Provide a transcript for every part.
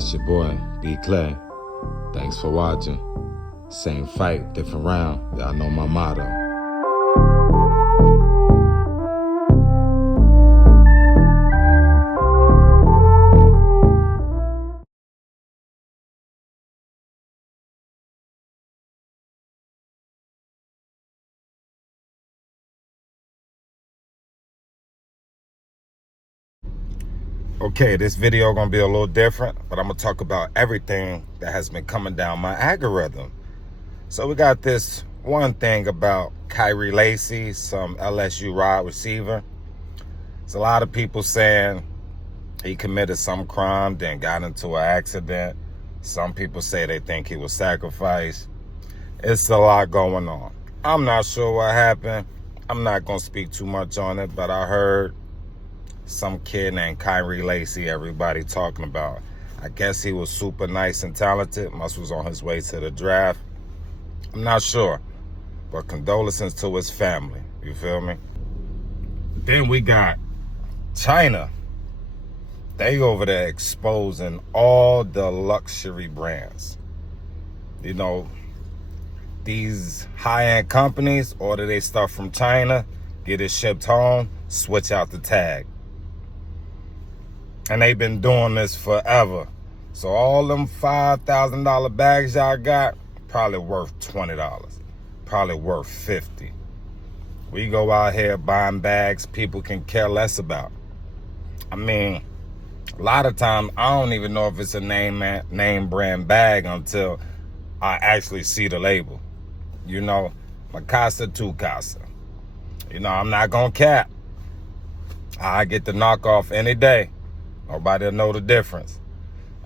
It's your boy, B. Clay. Thanks for watching. Same fight, different round. Y'all know my motto. Okay, this video gonna be a little different, but I'm gonna talk about everything that has been coming down my algorithm. So we got this one thing about Kyrie Lacy, some LSU wide receiver. There's a lot of people saying he committed some crime, then got into an accident. Some people say they think he was sacrificed. It's a lot going on. I'm not sure what happened. I'm not gonna speak too much on it, but I heard some kid named Kyrie Lacy, everybody talking about. I guess he was super nice and talented. Must was on his way to the draft. I'm not sure. But condolences to his family. You feel me? Then we got China. They over there exposing all the luxury brands. You know, these high-end companies order their stuff from China, get it shipped home, switch out the tag. And they've been doing this forever. So all them $5,000 bags y'all got, probably worth $20. Probably worth $50. We go out here buying bags people can care less about. I mean, a lot of times I don't even know if it's a name brand bag until I actually see the label. You know, my casa tu casa. You know, I'm not gonna cap. I get the knockoff any day. Nobody'll know the difference.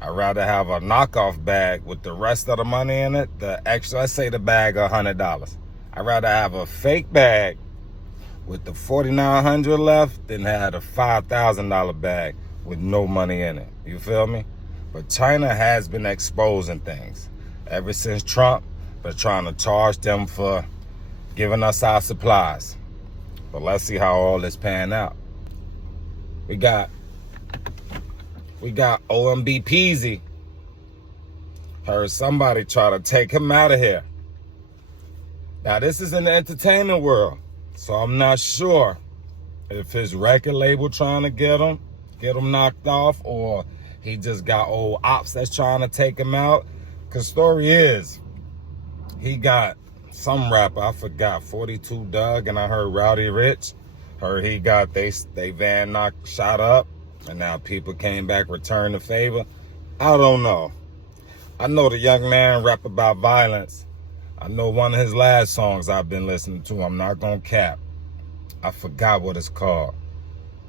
I'd rather have a knockoff bag with the rest of the money in it, the extra, let's say the bag $100. I'd rather have a fake bag with the $4,900 left than have a $5,000 bag with no money in it. You feel me? But China has been exposing things. Ever since Trump, been trying to charge them for giving us our supplies. But let's see how all this pan out. We got OMB Peezy. Heard somebody try to take him out of here. Now, this is in the entertainment world, so I'm not sure if his record label trying to get him knocked off, or he just got old ops that's trying to take him out. Because story is, he got some rapper, I forgot, 42 Dugg, and I heard Rowdy Rich. Heard he got they van shot up. And now people came back, returned the favor. I don't know. I know the young man rap about violence. I know one of his last songs I've been listening to, I'm not gonna cap. I forgot what it's called.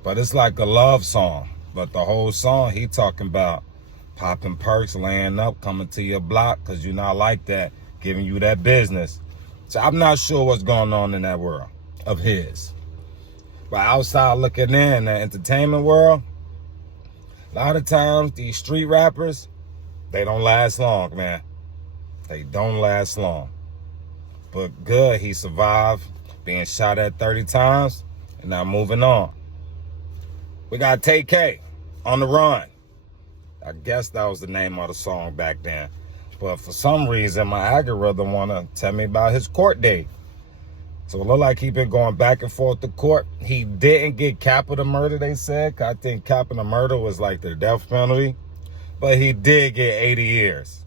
But it's like a love song. But the whole song, he talking about popping perks, laying up, coming to your block, because you're not like that, giving you that business. So I'm not sure what's going on in that world of his. But outside looking in the entertainment world, a lot of times, these street rappers, they don't last long, man. They don't last long. But good, he survived being shot at 30 times, and now moving on. We got Tay-K, On the Run. I guess that was the name of the song back then. But for some reason, my algorithm want to tell me about his court date. So it looked like he been going back and forth to court. He didn't get capital murder, they said. I think capital murder was like the death penalty. But he did get 80 years.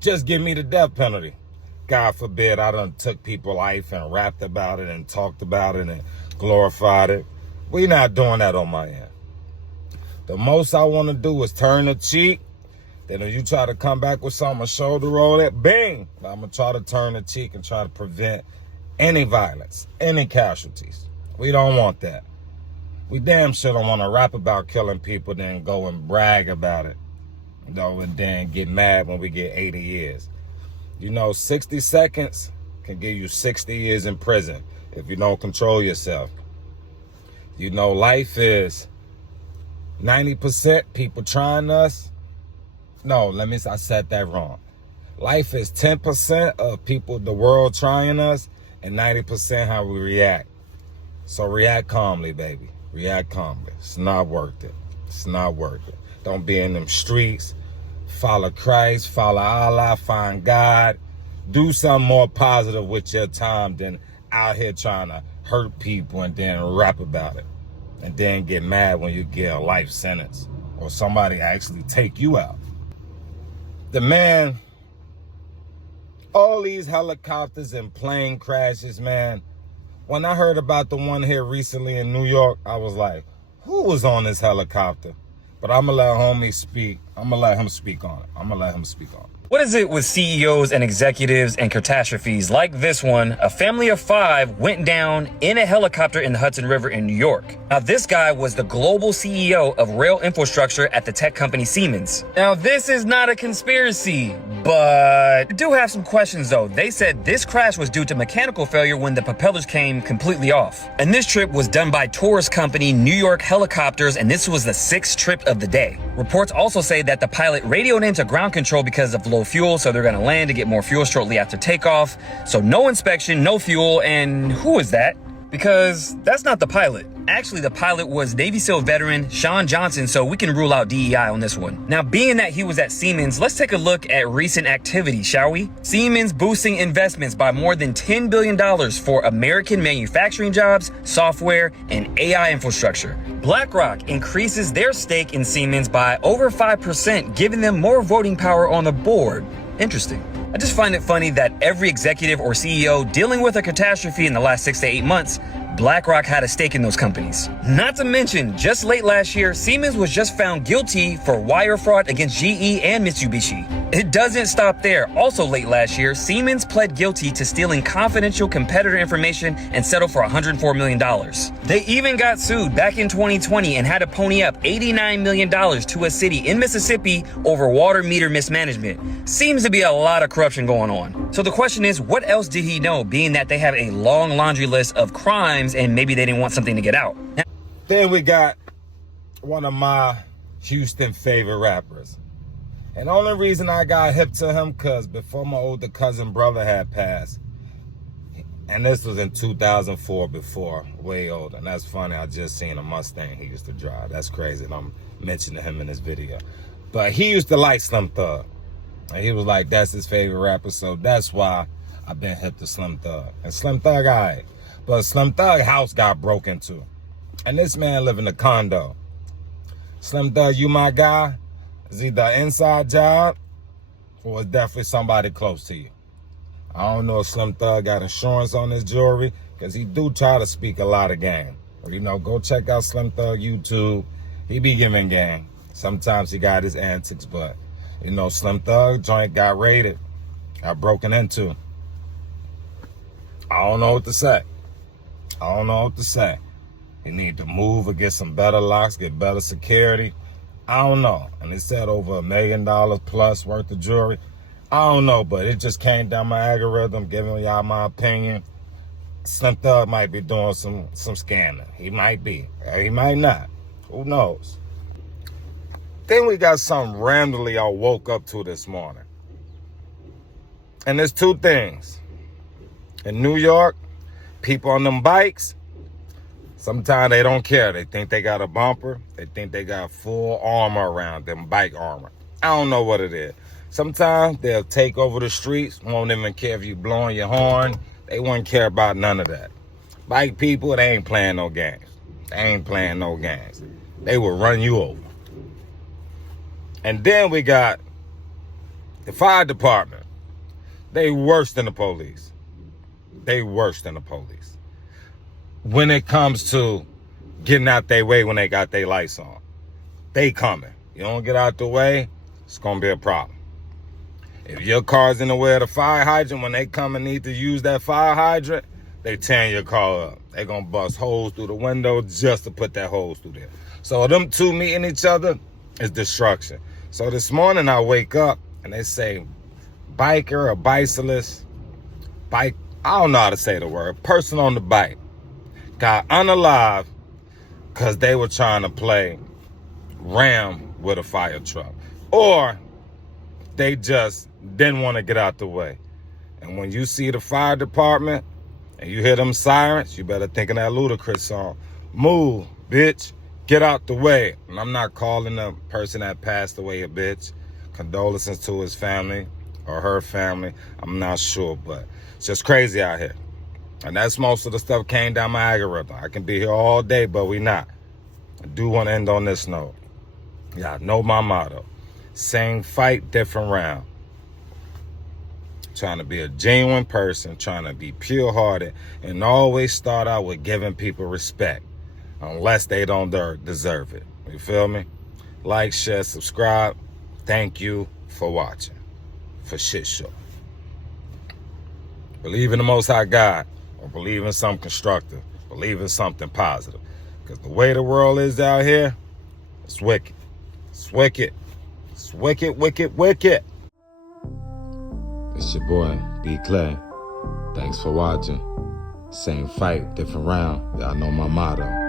Just give me the death penalty. God forbid I done took people's life and rapped about it and talked about it and glorified it. We not doing that on my end. The most I want to do is turn the cheek. Then if you try to come back with something, a shoulder roll it, bang! I'm going to try to turn the cheek and try to prevent any violence, any casualties. We don't want that. We damn sure don't want to rap about killing people, then go and brag about it. You know, and then get mad when we get 80 years. You know, 60 seconds can give you 60 years in prison if you don't control yourself. You know, life is 90% people trying us. No, I said that wrong. Life is 10% of people, the world trying us, and 90% how we react. So react calmly, baby. React calmly. It's not worth it. It's not worth it. Don't be in them streets. Follow Christ, follow Allah, find God. Do something more positive with your time than out here trying to hurt people and then rap about it. And then get mad when you get a life sentence or somebody actually take you out. The man, all these helicopters and plane crashes, man. When I heard about the one here recently in New York, I was like, who was on this helicopter? But I'm going to let homie speak. I'm going to let him speak on it. What is it with CEOs and executives and catastrophes like this one? A family of 5 went down in a helicopter in the Hudson River in New York. Now, this guy was the global CEO of rail infrastructure at the tech company Siemens. Now, this is not a conspiracy, but I do have some questions though. They said this crash was due to mechanical failure when the propellers came completely off. And this trip was done by tourist company New York Helicopters, and this was the 6th trip of the day. Reports also say that the pilot radioed into ground control because of low fuel, so they're gonna land to get more fuel shortly after takeoff. So no inspection, no fuel, and who is that? Because that's not the pilot. Actually, the pilot was Navy SEAL veteran Sean Johnson, so we can rule out DEI on this one. Now, being that he was at Siemens, let's take a look at recent activity, shall we? Siemens boosting investments by more than $10 billion for American manufacturing jobs, software, and AI infrastructure. BlackRock increases their stake in Siemens by over 5%, giving them more voting power on the board. Interesting. I just find it funny that every executive or CEO dealing with a catastrophe in the last 6 to 8 months, BlackRock had a stake in those companies. Not to mention, just late last year, Siemens was just found guilty for wire fraud against GE and Mitsubishi. It doesn't stop there. Also late last year, Siemens pled guilty to stealing confidential competitor information and settled for $104 million. They even got sued back in 2020 and had to pony up $89 million to a city in Mississippi over water meter mismanagement. Seems to be a lot of corruption going on. So the question is, what else did he know, being that they have a long laundry list of crimes and maybe they didn't want something to get out? Then we got one of my Houston favorite rappers. And the only reason I got hip to him, because before my older cousin brother had passed, and this was in 2004, before, way older. And that's funny, I just seen a Mustang he used to drive. That's crazy, and I'm mentioning him in this video. But he used to like Slim Thug. And he was like, that's his favorite rapper, so that's why I've been hip to Slim Thug. And Slim Thug, all right. But Slim Thug house got broke into. And this man live in a condo. Slim Thug, you my guy? Is either an inside job or it's definitely somebody close to you. I don't know if Slim Thug got insurance on his jewelry, because he do try to speak a lot of game. You know, go check out Slim Thug YouTube. He be giving game. Sometimes he got his antics, but, you know, Slim Thug joint got raided, got broken into. I don't know what to say. He need to move or get some better locks, get better security. I don't know. And it said over $1 million plus worth of jewelry. I don't know, but it just came down my algorithm, giving y'all my opinion. Slim Thug might be doing some scamming. He might be. He might not. Who knows? Then we got something randomly I woke up to this morning. And there's 2 things. In New York, people on them bikes, sometimes they don't care. They think they got a bumper. They think they got full armor around them, bike armor. I don't know what it is. Sometimes they'll take over the streets, won't even care if you blowing your horn. They won't care about none of that. Bike people, they ain't playing no games. They will run you over. And then we got the fire department. They worse than the police. When it comes to getting out their way when they got their lights on. They coming. You don't get out the way, it's going to be a problem. If your car's in the way of the fire hydrant, when they come and need to use that fire hydrant, they tearing your car up. They going to bust holes through the window just to put that hose through there. So them 2 meeting each other is destruction. So this morning I wake up and they say biker or bicyclist, I don't know how to say the word, person on the bike got unalive because they were trying to play ram with a fire truck. Or they just didn't want to get out the way. And when you see the fire department and you hear them sirens, you better think of that Ludacris song. Move, bitch. get out the way. And I'm not calling the person that passed away a bitch. Condolences to his family or her family. I'm not sure, but it's just crazy out here. And that's most of the stuff came down my algorithm. I can be here all day, but we not. I do want to end on this note. Y'all know my motto. Same fight, different round. Trying to be a genuine person, trying to be pure-hearted, and always start out with giving people respect, unless they don't deserve it. You feel me? Like, share, subscribe. Thank you for watching. For shit show. Believe in the Most High God, or believe in something constructive. Believe in something positive. Because the way the world is out here, it's wicked. It's wicked. It's wicked, wicked, wicked. It's your boy, B. Clay. Thanks for watching. Same fight, different round. Y'all know my motto.